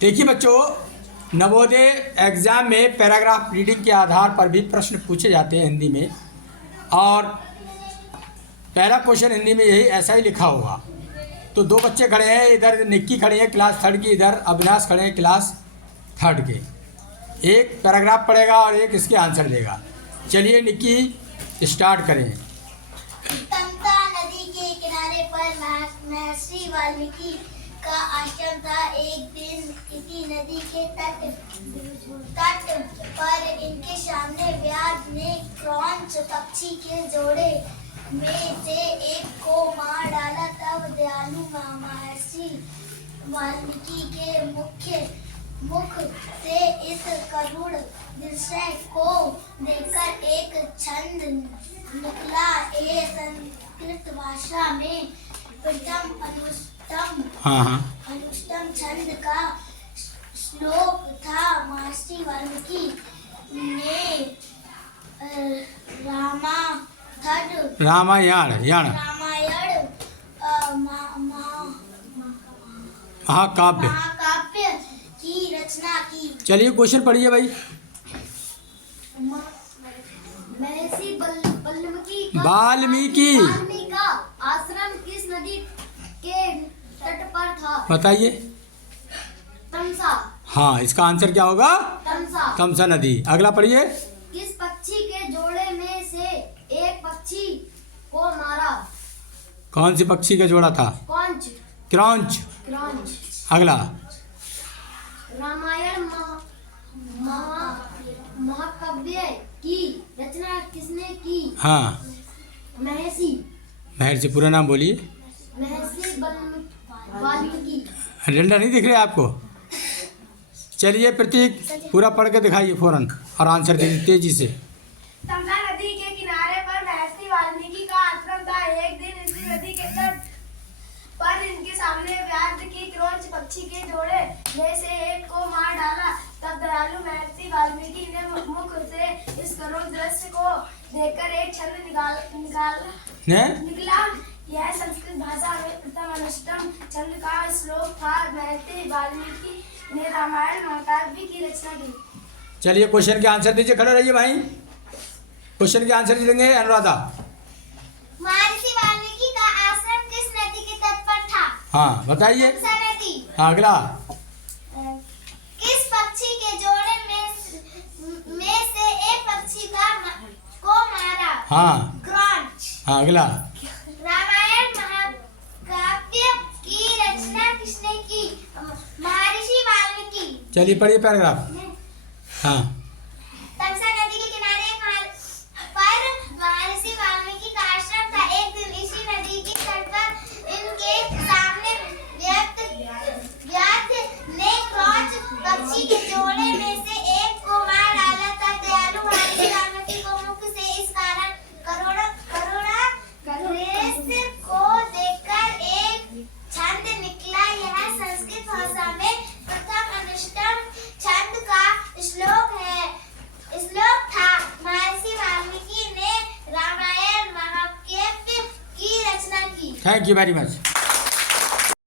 देखिए बच्चों, नवोदय एग्ज़ाम में पैराग्राफ रीडिंग के आधार पर भी प्रश्न पूछे जाते हैं हिंदी में। और पहला क्वेश्चन हिंदी में यही ऐसा ही लिखा होगा। तो दो बच्चे खड़े हैं, इधर निक्की खड़ी है क्लास 3 की, इधर अविनाश खड़े हैं क्लास 3 के। एक पैराग्राफ पढ़ेगा और एक इसके आंसर देगा। चलिए निक्की स्टार्ट करें। तमसा नदी के किनारे पर महर्षि वाल्मीकि का आश्रम था। एक दिन इसी नदी के तट पर इनके सामने व्याध ने क्रौंच पक्षी के जोड़े में से एक को मार डाला। तब दयालु महर्षि वाल्मीकि के मुख से इस करुण दृश्य को देखकर एक छंद निकला। ये संस्कृत भाषा में प्रथम अनुष्टम छंद का श्लोक था। महर्षि वाल्मीकि ने रामायण महाकाव्य की रचना की। चलिए क्वेश्चन पढ़िए भाई। महर्षि वाल्मीकि का आश्रम किस नदी के तट पर था? बताइए। तमसा। हाँ, इसका आंसर क्या होगा? तमसा नदी। अगला पढ़िए। किस पक्षी के जोड़े में से एक पक्षी को मारा? कौन सी पक्षी का जोड़ा था? क्रौंच। अगला। रामायण महाकाव्य की रचना किसने की? हाँ, महर्षि। पूरा नाम बोलिए। महर्षि वाल्मीकि। डंडा नहीं दिख रहा आपको? चलिए प्रतीक, पूरा पढ़ के दिखाइए फौरन और आंसर दीजिए तेजी से। तमसा नदी के किनारे पर महर्षि वाल्मीकि का आश्रम था। एक दिन इसी नदी के तट पर इनके सामने व्याध की क्रौंच पक्षी के जोड़े में से एक को मार डाला। तब दयालु महर्षि वाल्मीकि ने मुख से इस करुण दृश्य को देखकर एक छंद निकला। यह संस्कृत भाषा में प्रथम अनुष्टम छंद का श्लोक था। महर्षि वाल्मीकि ने रामायण महाकाव्य की रचना की। चलिए क्वेश्चन के आंसर दीजिए। खड़े रहिए भाई। क्वेश्चन के आंसर देंगे अनुराधा। महर्षि वाल्मीकि का आश्रम किस नदी के तट पर था? हाँ, बताइए। तमसा नदी। अगला। किस पक्षी के जोड़े में से एक पक्षी को मारा? हाँ, क्रौंच। हाँ, अगला। रामायण महाकाव्य की रचना किसने की? महर्षि वाल्मीकि। चलिए पढ़िए पैराग्राफ। हाँ। तमसा नदी के किनारे पर महर्षि वाल्मीकि का आश्रम था। एक दिन इसी नदी के तट पर इनके सामने व्याध ने क्रौंच पक्षी के जोड़े में से एक को मार डाला। तब दयालु महर्षि वाल्मीकि को मुख से इस करुणा दृश्य को देखकर एक छंद निकला। यह संस्कृत भाषा में प्रथम अनुष्टम छंद का श्लोक था। महर्षि वाल्मीकि ने रामायण महाकाव्य की रचना की। Thank you very much.